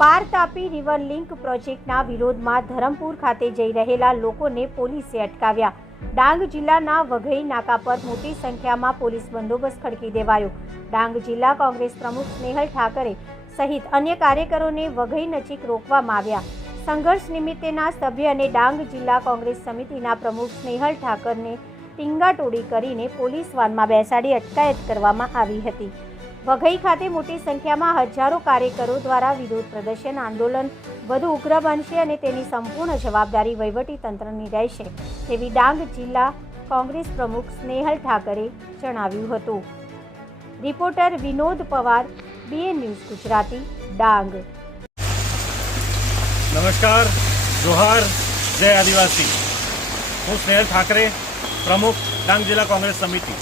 પાર Tapi river link પ્રોજેક્ટના વિરોધમાં ધરમપુર ખાતે જઈ રહેલા લોકોને પોલીસે અટકાવ્યા। ડાંગ જિલ્લાના વઘઈ નાકા પર મોટી સંખ્યામાં પોલીસ બંદોબસ્ત ખડકી દેવાયો। ડાંગ જિલ્લા કોંગ્રેસ પ્રમુખ સ્નેહલ ઠાકરે સહિત અન્ય કાર્યકરોને વઘઈ નજીક રોકવામાં આવ્યા। સંઘર્ષ નિમિત્તેના સભ્ય અને ડાંગ જિલ્લા કોંગ્રેસ સમિતિના પ્રમુખ સ્નેહલ ઠાકરને ટીંગાટોળી કરીને પોલીસ વાનમાં બેસાડી અટકાયત કરવામાં આવી હતી। વઘઈ ખાતે મોટી સંખ્યામાં હજારો કાર્યકરો દ્વારા વિરોધ પ્રદર્શન આંદોલન વધુ ઉગ્ર બનશે અને તેની સંપૂર્ણ જવાબદારી વહીવટી તંત્રની રહેશે તેવી ડાંગ જિલ્લા કોંગ્રેસ પ્રમુખ સ્નેહલ ઠાકરે જણાવ્યું હતું। Reporter Vinod Pawar, BN news Gujarati, Dang. નમસ્કાર, જોહાર, જય આદિવાસી। હું સ્નેહલ ઠાકરે, પ્રમુખ ડાંગ જિલ્લા કોંગ્રેસ સમિતિ।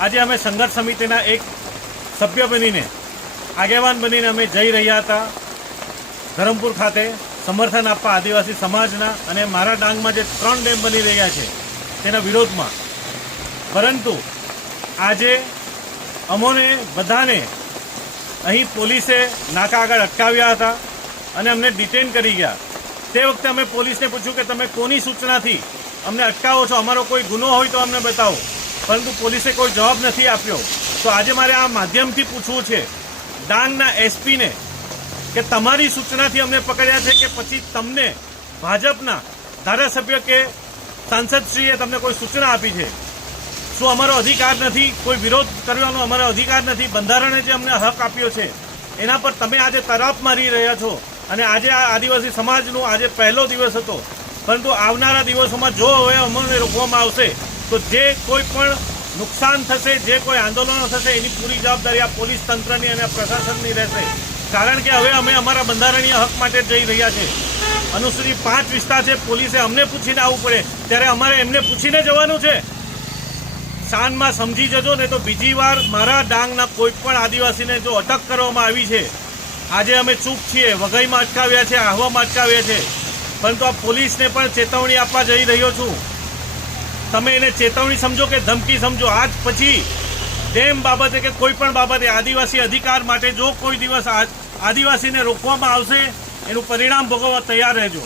આજે અમે સંઘર્ષ સમિતિના એક સભ્ય બનીને આગેવાન બનીને અમે જઈ રહ્યા હતા ધરમપુર ખાતે સમર્થન આપવા આદિવાસી સમાજના અને મારા ડાંગમાં જે 3 ડેમ બની રહ્યા છે તેના વિરોધમાં। પરંતુ આજે અમોને બધાને અહીં પોલીસે નાકા આગળ અટકાવ્યા હતા અને અમને ડિટેન કરી ગયા। તે વખતે અમે પોલીસને પૂછ્યું કે તમે કોની સૂચનાથી અમને અટકાવો છો, અમારો કોઈ ગુનો હોય તો અમને બતાવો, પરંતુ પોલીસે કોઈ જવાબ નથી આપ્યો। તો આજે મારે આ માધ્યમથી પૂછવું છે ડાંગના એસપીને કે તમારી સૂચનાથી અમને પકડ્યા છે કે પછી તમને ભાજપના ધારાસભ્ય કે સાંસદશ્રીએ તમને કોઈ સૂચના આપી છે? શું અમારો અધિકાર નથી? કોઈ વિરોધ કરવાનો અમારો અધિકાર નથી? બંધારણે જે અમને હક આપ્યો છે એના પર તમે આજે તરાપ મારી રહ્યા છો। અને આજે આ આદિવાસી સમાજનો આજે પહેલો દિવસ હતો, પરંતુ આવનારા દિવસોમાં જો હવે અમને રોકવામાં આવશે તો જે કોઈ પણ નુકસાન થશે, જે કોઈ આંદોલનો થશે એની પૂરી જવાબદારી આ પોલીસ તંત્રની અને પ્રશાસનની રહેશે। કારણ કે હવે અમે અમારા બંધારણીય હક માટે જઈ રહ્યા છે। અનુસૂચિત 5 વિસ્તાર છે, પોલીસે અમને પૂછીને આવવું પડે ત્યારે અમારે એમને પૂછીને જવાનું છે। શાનમાં સમજી જજો ને તો બીજી વાર મારા ડાંગના કોઈ પણ આદિવાસીને જો અટક કરવામાં આવી છે, આજે અમે ચૂપ છીએ, વઘઈમાં અટકાવ્યા છે, આહવામાં અટકાવ્યા છે, પરંતુ આ પોલીસને પણ ચેતવણી આપવા જઈ રહ્યો છું। તમે એને ચેતવણી સમજો કે ધમકી સમજો। આજ પછી ડેમ બાબતે કે કોઈ પણ બાબતે આદિવાસી અધિકાર માટે જો કોઈ દિવસ આદિવાસીને રોકવામાં આવશે એનું પરિણામ ભોગવવા તૈયાર રહેજો।